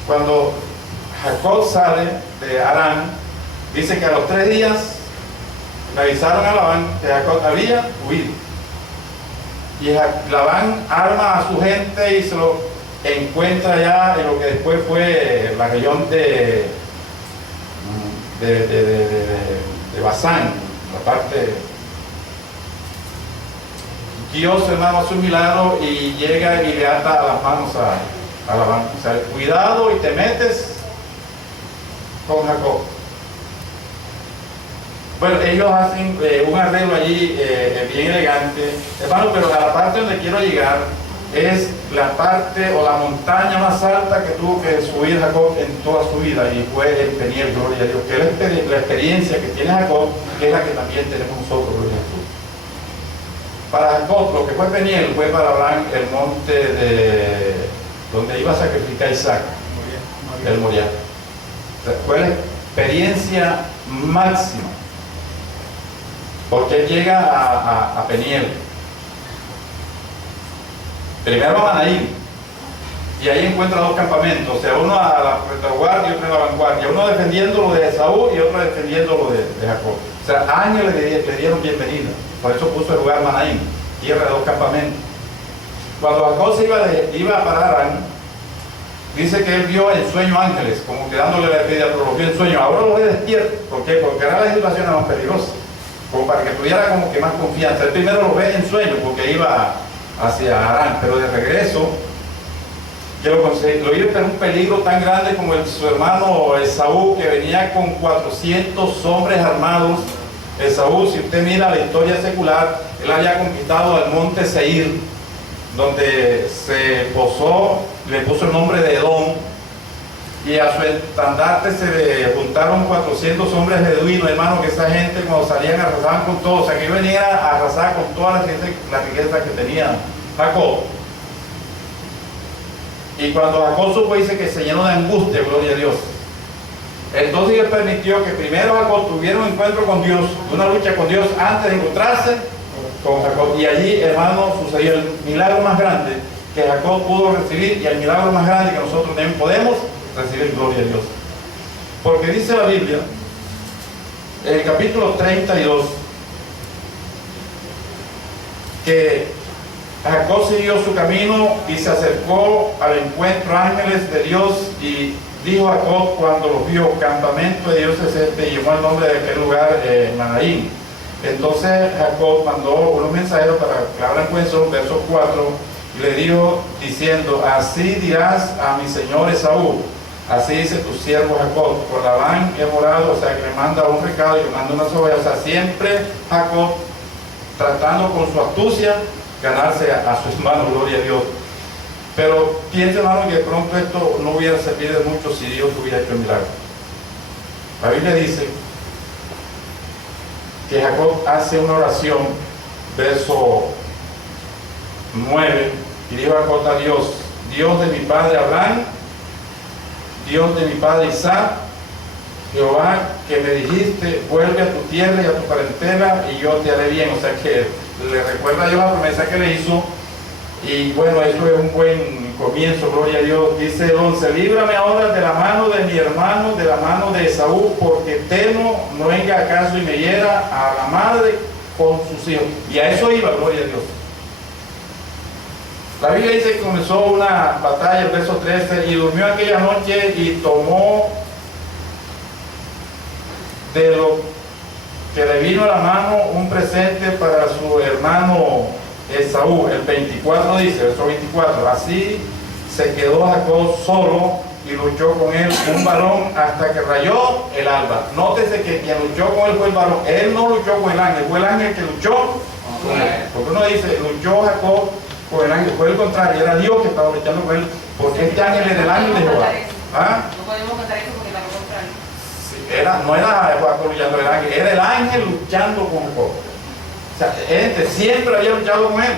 Cuando Jacob sale de Harán, dice que a los 3 días le avisaron a Labán que Jacob había huido. Y Labán arma a su gente y se lo encuentra ya en lo que después fue la región de de Basán, la parte. Dios, hermano, hace un milagro y llega y le ata a las manos a Labán. O sea, cuidado y te metes con Jacob. Bueno, ellos hacen un arreglo allí bien elegante, hermano, pero a la parte donde quiero llegar es la parte o la montaña más alta que tuvo que subir Jacob en toda su vida, y fue el Peniel, gloria a Dios, que es la experiencia que tiene Jacob, que es la que también tenemos nosotros, gloria a Dios. Para Jacob, lo que fue Peniel fue para Abraham el monte de donde iba a sacrificar a Isaac, el Moriah. Fue la experiencia máxima, porque él llega a Peniel. Primero a Manaín, y ahí encuentra dos campamentos, o sea, uno a la retaguardia y otro a la vanguardia, uno defendiendo lo de Esaú y otro defendiendo lo de Jacob. O sea, años le dieron bienvenida, por eso puso el lugar Manaín, tierra de dos campamentos. Cuando Jacob se iba a parar, dice que él vio en sueño ángeles, como que dándole la despedida, pero lo vio en sueño. Ahora lo ve despierto. ¿Por qué? Porque era la situación más peligrosa, como para que tuviera como que más confianza. Él primero lo ve en sueño, porque iba hacia Arán, pero de regreso, que lo iba en un peligro tan grande como su hermano Esaú, que venía con 400 hombres armados. Esaú, si usted mira la historia secular, él había conquistado el monte Seir, donde se posó, le puso el nombre de Edom, y a su estandarte se le juntaron 400 hombres beduinos, hermano, que esa gente cuando salían arrasaban con todo, o sea que él venía a arrasar con toda la riqueza que tenía Jacob. Y cuando Jacob supo, dice que se llenó de angustia, gloria a Dios. Entonces Dios permitió que primero Jacob tuviera un encuentro con Dios, una lucha con Dios antes de encontrarse con Jacob. Y allí, hermano, sucedió el milagro más grande que Jacob pudo recibir, y el milagro más grande que nosotros también podemos recibir, gloria a Dios. Porque dice la Biblia, en el capítulo 32, que Jacob siguió su camino y se acercó al encuentro ángeles de Dios, y dijo Jacob cuando los vio: campamento de Dios es este, y llamó el nombre de aquel lugar Manaín. Entonces Jacob mandó unos mensajeros para que hablan con eso, verso 4, y le dijo diciendo: así dirás a mi señor Esaú, así dice tu siervo Jacob, por Labán he morado. O sea, que le manda un recado y le manda una ovejas. O sea, siempre Jacob tratando con su astucia ganarse a su hermano, gloria a Dios. Pero piensa, hermano, que de pronto esto no hubiera servido de mucho si Dios hubiera hecho el milagro. La Biblia dice que Jacob hace una oración, verso 9, y dijo Jacob a Dios: Dios de mi padre Abraham, Dios de mi padre Isaac, Jehová, que me dijiste, vuelve a tu tierra y a tu parentela y yo te haré bien. O sea que le recuerda a Dios la promesa que le hizo. Y bueno, eso es un buen comienzo, gloria a Dios. Dice el 11: líbrame ahora de la mano de mi hermano, de la mano de Esaú, porque temo no venga acaso y me hiera a la madre con sus hijos. Y a eso iba, gloria a Dios. La Biblia dice que comenzó una batalla, el verso 13, y durmió aquella noche y tomó de lo que le vino a la mano un presente para su hermano Esaú. El 24 dice, verso 24: así se quedó Jacob solo y luchó con él un varón hasta que rayó el alba. Nótese que quien luchó con él fue el varón. Él no luchó con el ángel, fue el ángel que luchó con él. Porque uno dice, luchó Jacob con el ángel, fue el contrario, era Dios que estaba luchando con él, porque este ángel era el ángel de Jehová. ¿Ah? No podemos contar eso porque está lo contrario. Sí, no era Jacob luchando con el ángel, era el ángel luchando con Jacob. O sea, este siempre había luchado con él.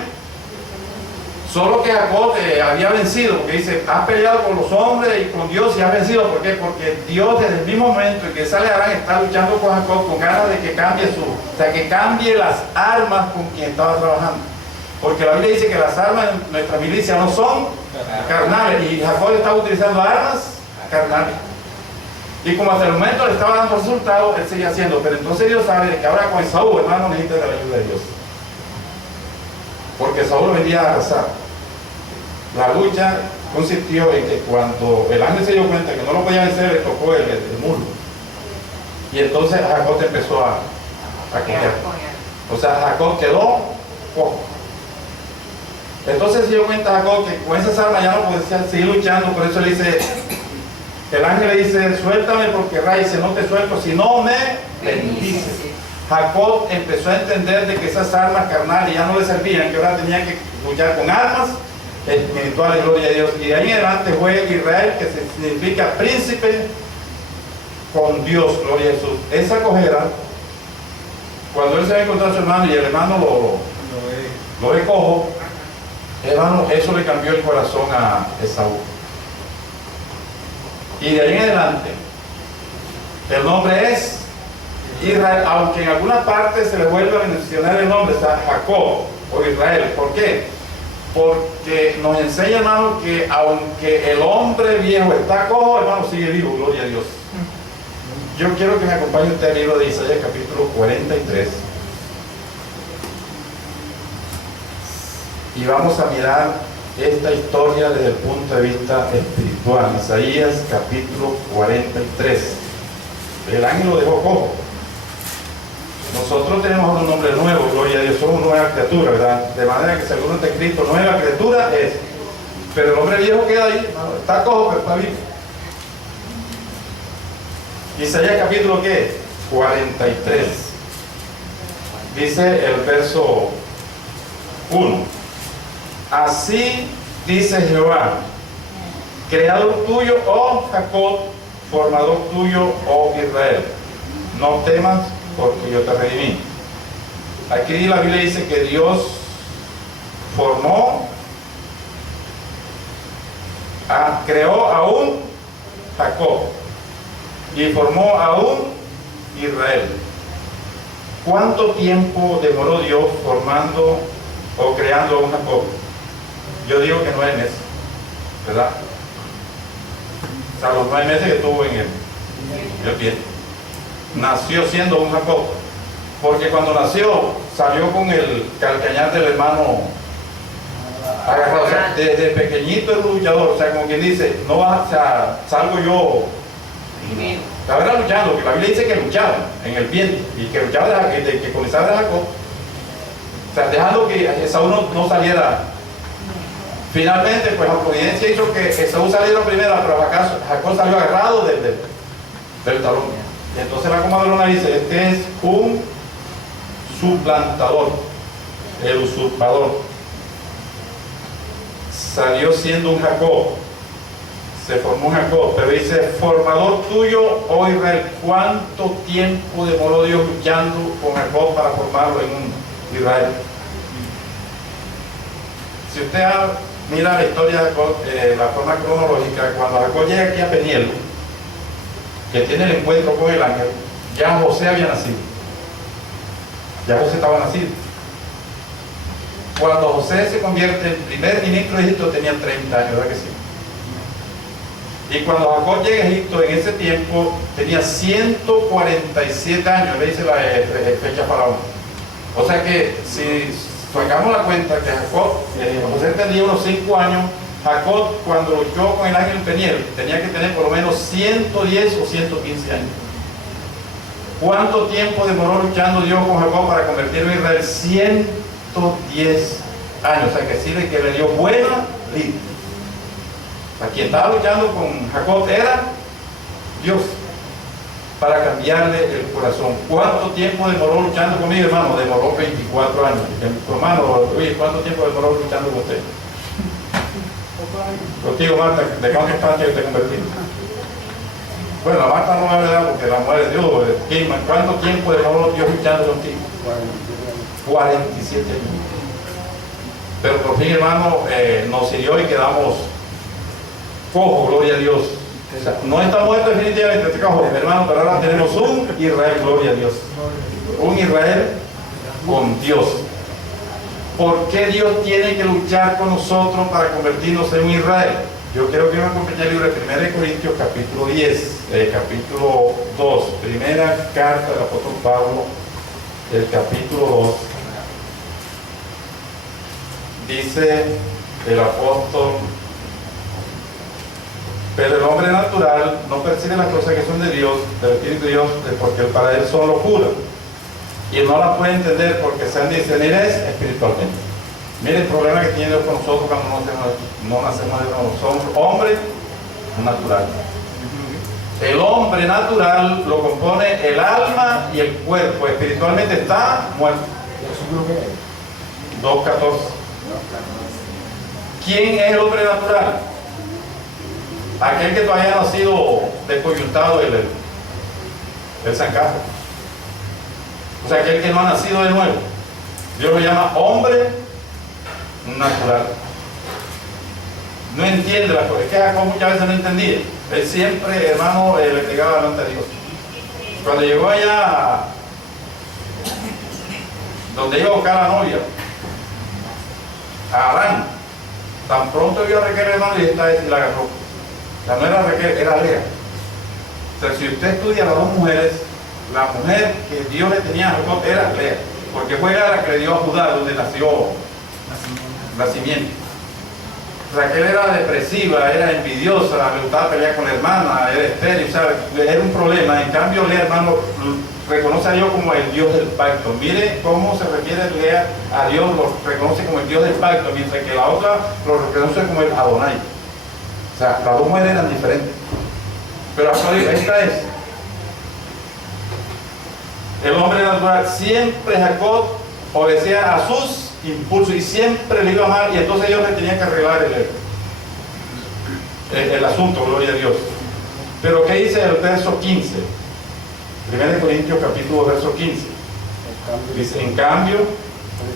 Solo que Jacob había vencido, porque dice, has peleado con los hombres y con Dios y has vencido. ¿Por qué? Porque Dios desde el mismo momento en que sale Arán está luchando con Jacob con ganas de que cambie o sea, que cambie las armas con quien estaba trabajando. Porque la Biblia dice que las armas de nuestra milicia no son carnales, y Jacob estaba utilizando armas carnales. Y como hasta el momento le estaba dando resultados, él seguía haciendo. Pero entonces Dios sabe que ahora con Esaú, hermano, necesita de la ayuda de Dios. Porque Saúl venía a arrasar. La lucha consistió en que cuando el ángel se dio cuenta que no lo podía vencer, le tocó el muslo. Y entonces Jacob empezó a cojear. O sea, Jacob quedó cojo. Entonces se dio cuenta Jacob que con esas armas ya no podía seguir luchando. Por eso le dice, el ángel le dice, suéltame porque dice, no te suelto, si no me bendices. Jacob empezó a entender de que esas armas carnales ya no le servían, que ahora tenía que luchar con armas espirituales, gloria a Dios. Y de ahí en adelante fue Israel, que significa príncipe con Dios, gloria a Jesús. Esa cojera, cuando él se va a encontrar a su hermano y el hermano lo ve cojo, hermano, eso le cambió el corazón a Esaú. Y de ahí en adelante, el nombre es Israel, aunque en algunas partes se le vuelve a mencionar el nombre, está Jacob o Israel. ¿Por qué? Porque nos enseña, hermano, que aunque el hombre viejo está cojo, hermano, sigue vivo, gloria a Dios. Yo quiero que me acompañe usted al libro de Isaías, capítulo 43. Y vamos a mirar esta historia desde el punto de vista espiritual. Isaías, capítulo 43. El ángel lo dejó cojo. Nosotros tenemos un nombre nuevo, gloria a Dios, somos nueva criatura, ¿verdad? De manera que si alguno está escrito, nueva criatura es. Pero el hombre viejo queda ahí, está cojo, pero está vivo. Isaías capítulo ¿qué? 43. Dice el verso 1. Así dice Jehová, creador tuyo, oh Jacob, formador tuyo, oh Israel. No temas, porque yo te redimí. Aquí la Biblia dice que Dios creó a un Jacob y formó a un Israel. ¿Cuánto tiempo demoró Dios formando o creando a un Jacob? Yo digo que 9 meses, ¿verdad? O sea, los 9 meses que tuvo en el pie. Nació siendo un Jacob, porque cuando nació salió con el calcañar del hermano agarrado. O sea, desde pequeñito es un luchador, o sea, como quien dice, no va, o sea, salgo yo. La verdad luchando, que la Biblia dice que luchaban en el vientre y que luchaba desde que comenzaba de Jacob, o sea, dejando que Esaú no saliera. Finalmente, pues la providencia hizo que Esaú saliera primero, pero Jacob salió agarrado del talón. Y entonces la comadrona dice, este es un suplantador, el usurpador. Salió siendo un Jacob, se formó un Jacob, pero dice, formador tuyo, oh Israel. ¿Cuánto tiempo demoró Dios luchando con Jacob para formarlo en un Israel? Si usted mira la historia de Jacob, la forma cronológica, cuando Jacob llega aquí a Peniel, que tiene el encuentro con el ángel, ya José había nacido. Ya José estaba nacido. Cuando José se convierte en primer ministro de Egipto tenía 30 años, ¿verdad que sí? Y cuando Jacob llega a Egipto en ese tiempo tenía 147 años, le dice la fecha faraón. O sea que si sacamos la cuenta que José tenía unos 5 años, Jacob, cuando luchó con el ángel Peniel, tenía que tener por lo menos 110 o 115 años. ¿Cuánto tiempo demoró luchando Dios con Jacob para convertirlo en Israel? 110 años. O sea, que decirle que le dio buena vida. O sea, quien estaba luchando con Jacob era Dios, para cambiarle el corazón. ¿Cuánto tiempo demoró luchando conmigo, hermano? Demoró 24 años. Hermano, oye, ¿cuánto tiempo demoró luchando con usted? Contigo, Marta, ¿de cuántos años te convertiste? Bueno, la Marta no me habla porque la mujer de Dios. ¿Cuánto tiempo demoró Dios luchando contigo? 47 años. Pero por fin, hermano, nos hirió y quedamos cojos, gloria a Dios. O sea, no está muerto definitivamente este cojo, hermano, pero ahora tenemos un Israel, gloria a Dios. Un Israel con Dios. ¿Por qué Dios tiene que luchar con nosotros para convertirnos en un Israel? Yo quiero que me acompañe el libro de 1 Corintios capítulo 10, capítulo 2, primera carta del apóstol Pablo, el capítulo 2. Dice el apóstol Pero el hombre natural no percibe las cosas que son de Dios, del Espíritu de Dios, porque para él son locura. Y no las puede entender porque se han de discernir espiritualmente. Mire el problema que tiene Dios con nosotros cuando no nacemos de nuevo. Somos hombres naturales. El hombre natural lo compone el alma y el cuerpo. Espiritualmente está muerto. 2:14. ¿Quién es el hombre natural? Aquel que todavía no ha sido descoyuntado el zancajo. O sea, aquel que no ha nacido de nuevo. Dios lo llama hombre natural. No entiende las cosas. Es que Jacob muchas veces no entendía. Él siempre, hermano, le pegaba delante a Dios. Cuando llegó allá donde iba a buscar a la novia, a Arán, tan pronto vio a Raquel, hermano, y la agarró. La no era Raquel, era Lea. O sea, si usted estudia las dos mujeres, la mujer que Dios le tenía a Jacob era Lea, porque fue la que le dio a Judá, donde nació nacimiento. Raquel era depresiva, era envidiosa, le gustaba pelear con la hermana, era estéril, o sea, era un problema. En cambio, Lea, hermano, reconoce a Dios como el Dios del pacto. Mire cómo se refiere Lea a Dios, lo reconoce como el Dios del pacto, mientras que la otra lo reconoce como el Adonai. O sea, las dos mujeres eran diferentes. Pero esta es. El hombre natural, siempre Jacob obedecía a sus impulsos y siempre le iba mal, y entonces Dios le tenía que arreglar el asunto, gloria a Dios. Pero ¿qué dice el verso 15? 1 Corintios capítulo verso 15. Dice, en cambio,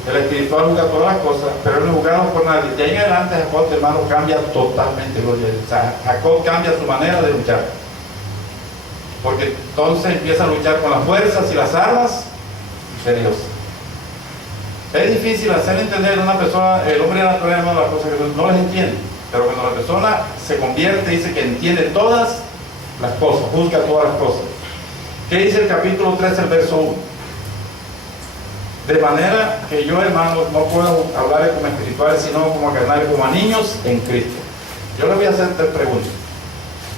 el espiritual juzga todas las cosas, pero él no es juzgado por nadie. De ahí en adelante Jacob, hermano, cambia totalmente, gloria a Dios. O sea, Jacob cambia su manera de luchar. Porque entonces empieza a luchar con las fuerzas y las armas de Dios. Es difícil hacer entender a una persona, el hombre natural, hermano, las cosas que no les entiende. Pero cuando la persona se convierte, dice que entiende todas las cosas, juzga todas las cosas. ¿Qué dice el capítulo 13, el verso 1? De manera que yo, hermano, no puedo hablar como espirituales, sino como carnales, como a niños en Cristo. Yo le voy a hacer 3 preguntas.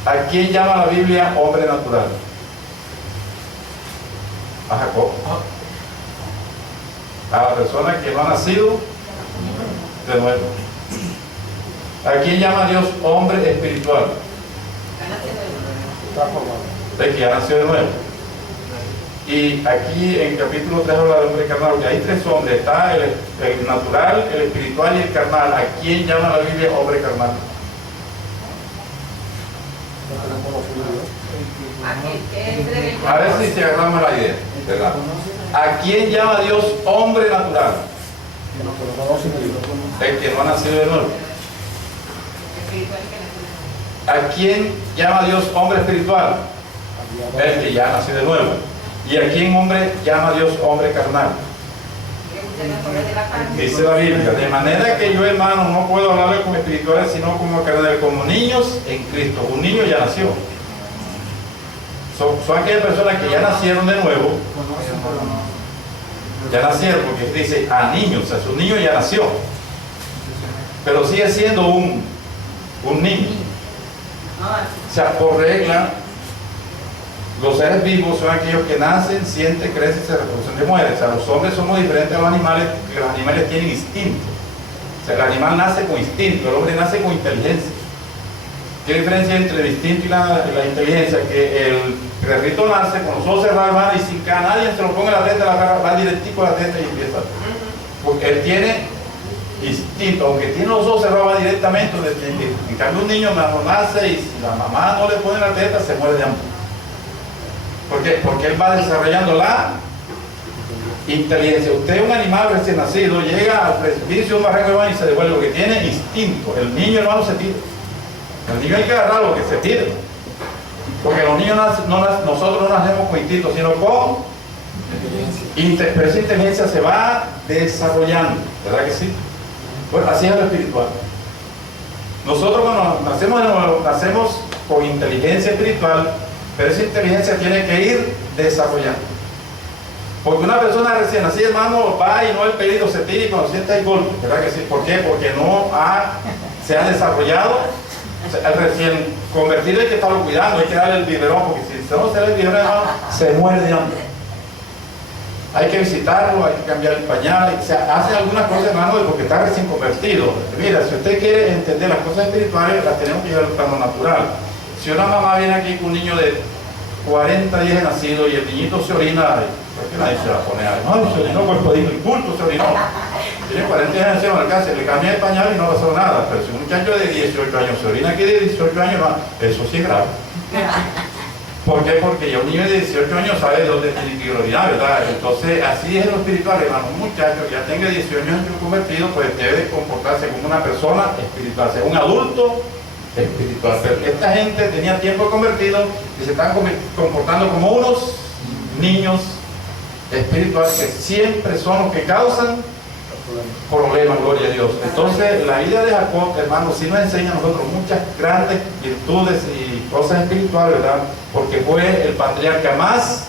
¿A quién llama la Biblia hombre natural? A Jacob. A la persona que no ha nacido de nuevo. ¿A quién llama Dios hombre espiritual? De que ya nació de nuevo. Y aquí en capítulo 3 habla de hombre carnal, porque hay 3 hombres, está el natural, el espiritual y el carnal. ¿A quién llama la Biblia hombre carnal? A ver si se agarramos la idea, ¿verdad? ¿A quién llama Dios hombre natural? El que no ha nacido de nuevo. ¿A quién llama Dios hombre espiritual? El que ya nació de nuevo. ¿Y a quién hombre llama Dios hombre carnal? Dice la Biblia, de manera que yo, hermano, no puedo hablarle como espirituales, sino como carnal, como niños en Cristo. Un niño ya nació. Son aquellas personas que ya nacieron de nuevo. Ya nacieron, porque dice a niños, o sea, su niño ya nació. Pero sigue siendo un niño. O sea, por regla, los seres vivos son aquellos que nacen, sienten, crecen, se reproducen y mueren. O sea, los hombres somos diferentes a los animales, porque los animales tienen instinto. O sea, el animal nace con instinto, el hombre nace con inteligencia. ¿Qué diferencia hay entre el instinto y la inteligencia? Que el perrito nace con los ojos cerrados, hermano, y sin que a nadie se lo ponga en la teta, la cara va directico a la teta y empieza. Porque él tiene instinto, aunque tiene los ojos cerrados, va directamente. En cambio, un niño cuando nace y si la mamá no le pone la teta, se muere de hambre. ¿Por qué? Porque él va desarrollando la inteligencia. Usted, un animal recién nacido, llega al precipicio de un barranco de baño y se devuelve, porque tiene instinto. El niño, hermano, se tira. El niño hay que agarrarlo, que se tire. Porque los niños nosotros no nacemos con instinto, sino con inteligencia. Pero esa inteligencia se va desarrollando, ¿verdad que sí? Bueno, así es lo espiritual. Nosotros cuando nacemos con inteligencia espiritual, pero esa inteligencia tiene que ir desarrollando. Porque una persona recién nacida, hermano, va y no el peligro se tira y cuando siente el golpe, ¿verdad que sí? ¿Por qué? Porque no se ha desarrollado el recién convertido hay que estarlo cuidando, hay que darle el biberón, porque si no se da el biberón, hermano, se muere de hambre. Hay que visitarlo, hay que cambiar el pañal, o sea, hace algunas cosas, hermano, porque está recién convertido. Mira, si usted quiere entender las cosas espirituales, las tenemos que llevar al plano natural. Si una mamá viene aquí con un niño de 40 días de nacido y el niñito se orina, ¿por qué nadie se va a poner? No, se orinó, pues el culto se orinó. Tiene 40 días de nacido en el cáncer, le cambia el pañal y no pasó nada. Pero si un muchacho de 18 años se orina aquí de 18 años, eso sí es grave. ¿Por qué? Porque ya un niño de 18 años sabe de dónde tiene que ir a orinar, ¿verdad? Entonces, así es en lo espiritual, hermano. Un muchacho que ya tenga 18 años convertido, pues debe comportarse como una persona espiritual, ser un adulto espiritual. Pero esta gente tenía tiempo convertido y se están comportando como unos niños espirituales que siempre son los que causan problemas, gloria a Dios. Entonces, la vida de Jacob, hermano, sí nos enseña a nosotros muchas grandes virtudes y cosas espirituales, ¿verdad? Porque fue el patriarca más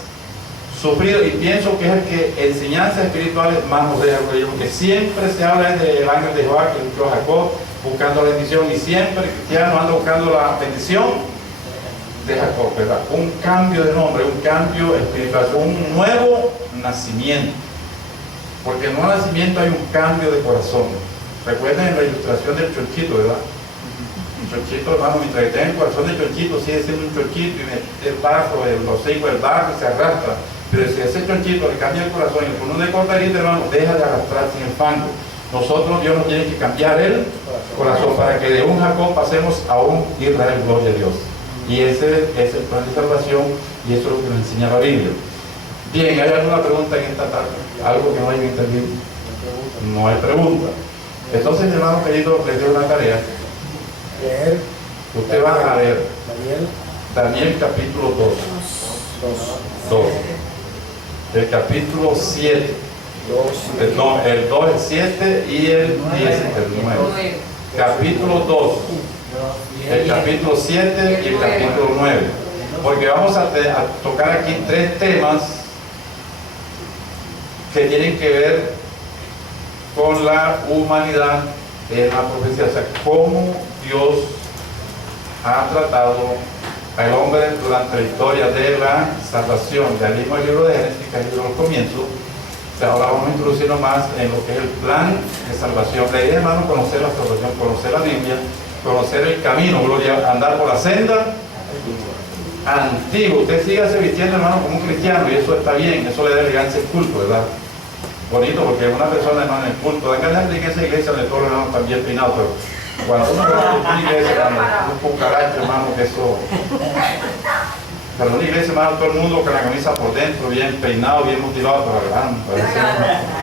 sufrido y pienso que es el que enseñanzas espirituales más nos deja, porque siempre se habla del ángel de Jehová que buscó a Jacob buscando la bendición y siempre el cristiano anda buscando la bendición de Jacob, ¿verdad? Un cambio de nombre, un cambio espiritual, un nuevo nacimiento. Porque en un nacimiento hay un cambio de corazón. Recuerden en la ilustración del chonchito, ¿verdad? Un chonchito, hermano, mientras que tenga el corazón del chonchito, sigue siendo un chonchito y el barro, el hocico del barro se arrastra. Pero si a ese chonchito le cambia el corazón y le pone una cortadita, hermano, deja de arrastrarse en el fango. Nosotros, Dios nos tiene que cambiar el corazón para que de un Jacob pasemos a un Israel, gloria a Dios. Y ese es el plan de salvación y eso es lo que nos enseña la Biblia. Bien, ¿hay alguna pregunta en esta tarde? ¿Algo que no hayan entendido? No hay pregunta. Entonces, mi hermano querido, les doy una tarea. Leer. Usted va a leer Daniel Daniel capítulo 2. El capítulo 7. No, el 2, el 7 y el 10, el 9. Capítulo 2. El capítulo 7 y el capítulo 9. Porque vamos a tocar aquí tres temas que tienen que ver con la humanidad en la profecía, o sea, cómo Dios ha tratado al hombre durante la historia de la salvación. De ahí mismo el libro de Génesis, que es el libro del comienzo. O sea, ahora vamos a introducirnos más en lo que es el plan de salvación. La idea, hermano, conocer la salvación, conocer la Biblia, conocer el camino, gloria, andar por la senda antiguo. Usted siga vistiendo, hermano, como un cristiano y eso está bien, eso le da elegancia al culto, ¿verdad? Bonito, porque una persona, hermano, en el culto, da ganas de que esa iglesia de todos los hermanos están bien peinados, pero cuando uno va a una iglesia, hermano, un cucaracho, hermano, que eso. Pero una iglesia, hermano, todo el mundo con la camisa por dentro, bien peinado, bien motivado, pero hermano, parece